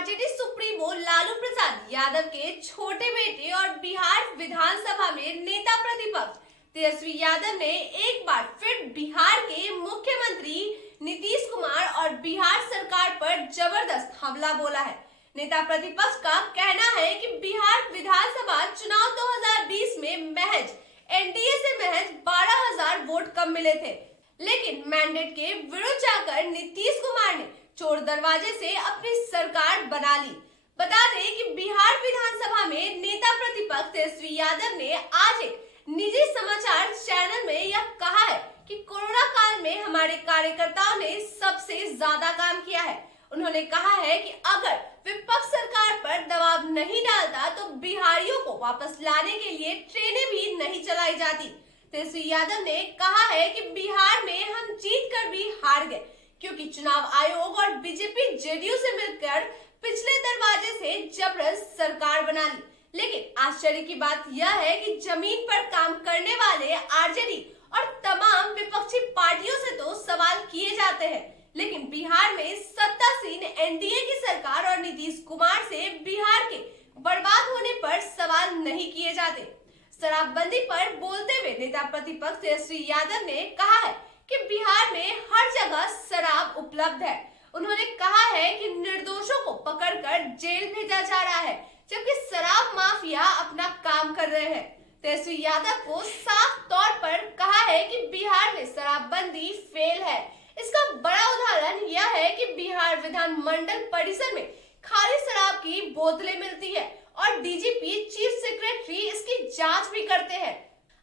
RJD supremo Lalu Prasad Yadav के छोटे बेटे और बिहार विधानसभा में नेता प्रतिपक्ष तेजस्वी यादव ने एक बार फिर बिहार के मुख्यमंत्री नीतीश कुमार और बिहार सरकार पर जबरदस्त हमला बोला है। नेता प्रतिपक्ष का कहना है कि बिहार विधानसभा चुनाव 2020 में महज एनडीए से महज 12,000 वोट कम मिले थे, लेकिन मैंडेट के विरुद्ध जाकर नीतीश कुमार ने चोर दरवाजे से अपनी सरकार बना ली। बता दें कि बिहार विधानसभा में नेता प्रतिपक्ष तेजस्वी यादव ने आज एक निजी समाचार चैनल में यह कहा है कि कोरोना काल में हमारे कार्यकर्ताओं ने सबसे ज्यादा काम किया है। उन्होंने कहा है कि अगर विपक्ष सरकार पर दबाव नहीं डालता तो बिहारियों को वापस लाने के लिए ट्रेनें भी नहीं चलाई जाती। तेजस्वी यादव ने कहा है कि बिहार में हम जीत कर भी हार गए क्योंकि चुनाव आयोग और बीजेपी जेडीयू से मिलकर पिछले दरवाजे से जबरदस्त सरकार बना ली। लेकिन आश्चर्य की बात यह है कि जमीन पर काम करने वाले आरजेडी और तमाम विपक्षी पार्टियों से तो सवाल किए जाते हैं, लेकिन बिहार में सत्तासीन एनडीए की सरकार और नीतीश कुमार से बिहार के बर्बाद होने पर सवाल नहीं किए जाते। शराबबंदी पर बोलते हुए नेता प्रतिपक्ष तेजस्वी यादव ने कहा है कि बिहार में हर जगह शराब उपलब्ध है। उन्होंने कहा है कि निर्दोषों को पकड़कर जेल भेजा जा रहा है जबकि शराब माफिया अपना काम कर रहे हैं। तेजस्वी यादव को साफ तौर पर कहा है कि बिहार में शराबबंदी फेल है। इसका बड़ा उदाहरण यह है कि बिहार विधानमंडल परिसर में खाली शराब की बोतलें मिलती है और डीजीपी चीफ सेक्रेटरी इसकी जांच भी करते हैं।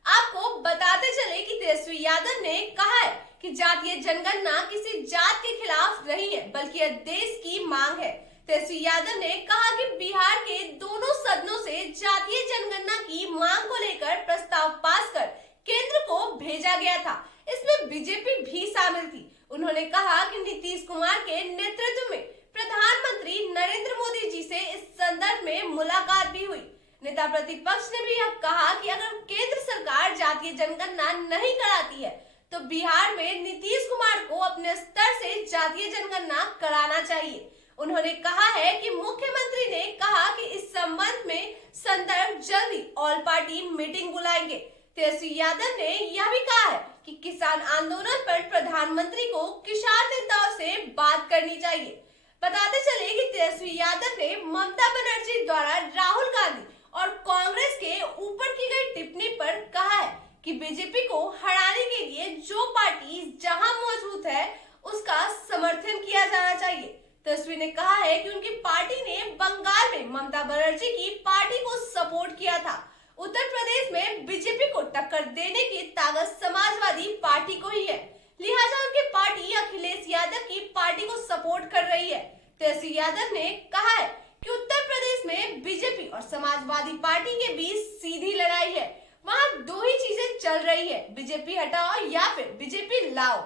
आपको बताते चले कि तेजस्वी यादव ने कहा है कि जातीय जनगणना किसी जात के खिलाफ नहीं है बल्कि यह देश की मांग है। तेजस्वी यादव ने कहा कि बिहार के दोनों सदनों से जातीय जनगणना की मांग को लेकर प्रस्ताव पास कर केंद्र को भेजा गया था। इसमें बीजेपी भी शामिल थी। उन्होंने कहा कि नीतीश कुमार के नेतृत्व में प्रधानमंत्री नरेंद्र मोदी जी से इस संदर्भ में मुलाकात भी हुई। नेता प्रतिपक्ष ने भी यह कहा कि अगर केंद्र सरकार जातीय जनगणना नहीं कराती है तो बिहार में नीतीश कुमार को अपने स्तर से जातीय जनगणना कराना चाहिए। उन्होंने कहा है कि मुख्यमंत्री ने कहा कि इस संबंध में संदर्भ जल्दी ऑल पार्टी मीटिंग बुलाएंगे। तेजस्वी यादव ने यह भी कहा है कि किसान आंदोलन पर प्रधानमंत्री को किसान नेताओं से बात करनी चाहिए। बताते चले कि तेजस्वी यादव ने ममता बनर्जी द्वारा राहुल गांधी और कांग्रेस के ऊपर की गई टिप्पणी पर कहा है कि बीजेपी को हराने के लिए जो पार्टी जहां मौजूद है उसका समर्थन किया जाना चाहिए। तेजस्वी ने कहा है कि उनकी पार्टी ने बंगाल में ममता बनर्जी की पार्टी को सपोर्ट किया था। उत्तर प्रदेश में बीजेपी को टक्कर देने की ताकत समाजवादी पार्टी को ही है, लिहाजा उनकी पार्टी अखिलेश यादव की पार्टी को सपोर्ट कर रही है। तेजस्वी यादव ने कहा है कि उत्तर प्रदेश में बीजेपी और समाजवादी पार्टी के बीच सीधी लड़ाई है। वहाँ दो ही चीजें चल रही है, बीजेपी हटाओ या फिर बीजेपी लाओ।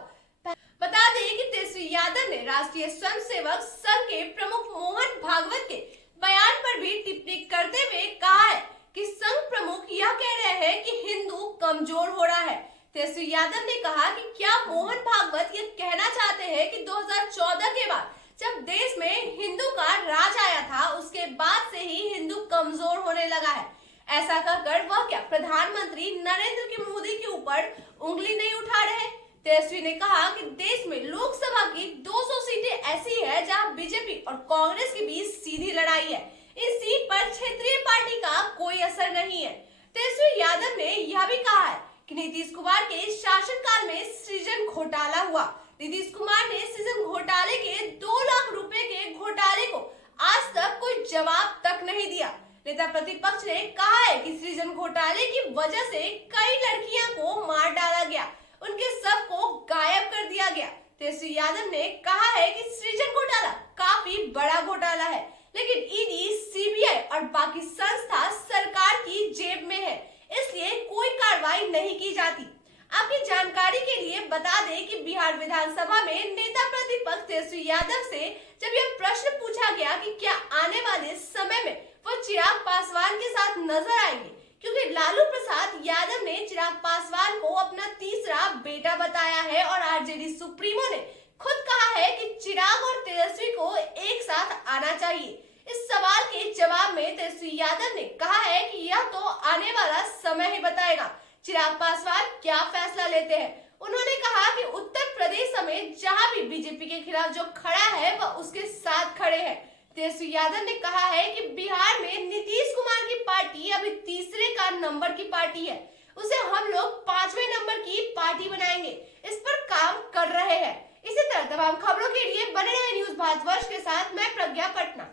बता दें कि तेजस्वी यादव ने राष्ट्रीय स्वयंसेवक संघ के प्रमुख मोहन भागवत के बयान पर भी टिप्पणी करते हुए कहा है कि संघ प्रमुख यह कह रहे हैं कि हिंदू कमजोर हो रहा है। तेजस्वी यादव ने कहा कि क्या मोहन भागवत ये कहना चाहते हैं कि 2014 के बाद जब देश में हिंदू का राज आया था उसके बाद से ही हिंदू कमजोर होने लगा है। ऐसा कहकर वह क्या प्रधानमंत्री नरेंद्र मोदी के ऊपर उंगली नहीं उठा रहे। तेजस्वी ने कहा कि देश में लोकसभा की 200 सीटें ऐसी है जहां बीजेपी और कांग्रेस के बीच सीधी लड़ाई है। इस सीट पर क्षेत्रीय पार्टी का कोई असर नहीं है। तेजस्वी यादव ने यह भी कहा है कि नीतीश कुमार के शासनकाल में सृजन घोटाला हुआ। नीतीश कुमार ने सृजन घोटाले के 2 लाख रुपए के घोटाले को आज तक कोई जवाब तक नहीं दिया। नेता प्रतिपक्ष ने कहा है कि सृजन घोटाले की वजह से कई लड़कियों को मार डाला गया, उनके शव को गायब कर दिया गया। तेजस्वी यादव ने कहा है कि सृजन घोटाला काफी बड़ा घोटाला है, लेकिन ईडी, सीबीआई और बाकी संस्था सरकार की जेब में है, इसलिए कोई कार्रवाई नहीं की जाती। आपकी जानकारी के लिए बता दें कि बिहार विधानसभा में नेता प्रतिपक्ष तेजस्वी यादव से जब यह प्रश्न पूछा गया कि क्या आने वाले समय में वो चिराग पासवान के साथ नजर आएंगे, क्योंकि लालू प्रसाद यादव ने चिराग पासवान को अपना तीसरा बेटा बताया है और आरजेडी सुप्रीमो ने खुद कहा है कि चिराग और तेजस्वी को एक साथ आना चाहिए। इस सवाल के जवाब में तेजस्वी यादव ने कहा है कि यह तो आने वाला समय ही बताएगा चिराग पासवान क्या फैसला लेते हैं। उन्होंने कहा कि उत्तर प्रदेश समेत जहां भी बीजेपी के खिलाफ जो खड़ा है वह उसके साथ खड़े हैं। तेजस्वी यादव ने कहा है कि बिहार में नीतीश कुमार की पार्टी अभी तीसरे का नंबर की पार्टी है, उसे हम लोग 5वें नंबर की पार्टी बनाएंगे, इस पर काम कर रहे हैं। इसी तरह तमाम खबरों के लिए बने रहे न्यूज़ भारतवर्ष के साथ। मैं प्रज्ञा पटना।